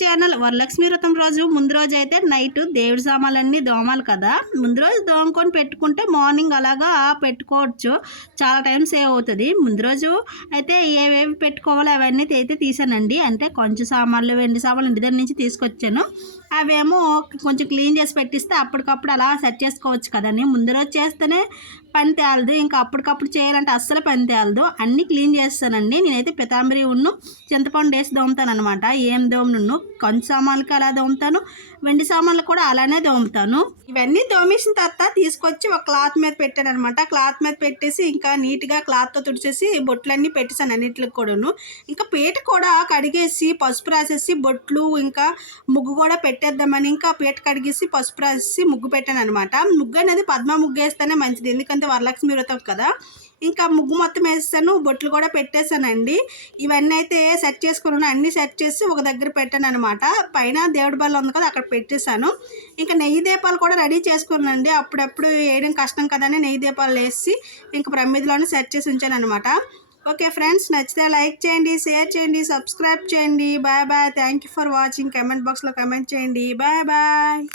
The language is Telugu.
ఛానల్. వరలక్ష్మి వ్రతం రోజు ముందు రోజు అయితే నైట్ దేవుడి సామాన్లన్నీ దోమాలి కదా, ముందు రోజు దోముకొని పెట్టుకుంటే మార్నింగ్ అలాగా పెట్టుకోవచ్చు, చాలా టైం సేవ్ అవుతుంది. ముందు రోజు అయితే ఏవేవి పెట్టుకోవాలో అవన్నీ అయితే తీసానండి. అంటే కొంచెం సామాన్లు, వెండి సామాన్లు ఇంటి దగ్గర నుంచి తీసుకొచ్చాను. అవేమో కొంచెం క్లీన్ చేసి పెట్టిస్తే అప్పటికప్పుడు అలా సెట్ చేసుకోవచ్చు కదండి. ముందు రోజు చేస్తేనే పని తేలదు, ఇంకా అప్పటికప్పుడు చేయాలంటే అస్సలు పని తేలదు. అన్నీ క్లీన్ చేస్తానండి. నేనైతే పితాంబరి ఉన్ను చింతపండు వేసి దోముతాను అనమాట. ఏం దోమను కొంచెం సామాన్లకి అలా దోముతాను, వెండి సామాన్లు కూడా అలానే దోముతాను. ఇవన్నీ దోమేసిన తర్వాత తీసుకొచ్చి ఒక క్లాత్ మీద పెట్టాను అనమాట. క్లాత్ మీద పెట్టేసి ఇంకా నీట్గా క్లాత్తో తుడిచేసి బొట్లన్నీ పెట్టేసాను అన్నిటికి కూడాను. ఇంకా పీట కూడా కడిగేసి పసుపు రాసేసి బొట్లు ఇంకా ముగ్గు కూడా పెట్టేద్దామని ఇంకా పీట కడిగేసి పసుపు రాసేసి ముగ్గు పెట్టాను అనమాట. ముగ్గు అనేది పద్మ ముగ్గు వేస్తేనే మంచిది, ఎందుకంటే వరలక్ష్మి వ్రతం కదా. ఇంకా ముగ్గు మొత్తం వేసాను, బొట్లు కూడా పెట్టేశానండి. ఇవన్నీ అయితే సెట్ చేసుకున్నాను. అన్నీ సెట్ చేసి ఒక దగ్గర పెట్టాను అనమాట. పైన దేవుడి బల్ల ఉంది కదా, అక్కడ పెట్టేశాను. ఇంకా నెయ్యి దీపాలు కూడా రెడీ చేసుకున్నానండి. అప్పుడప్పుడు వేయడం కష్టం కదని నెయ్యి దీపాలు వేసి ఇంకా ప్రమిదిలోనే సెట్ చేసి ఉంచాను అనమాట. ఓకే ఫ్రెండ్స్, నచ్చితే లైక్ చేయండి, షేర్ చేయండి, సబ్స్క్రైబ్ చేయండి. Bye bye. Thank you for watching. Comment బాక్స్లో కమెంట్ చేయండి. Bye bye.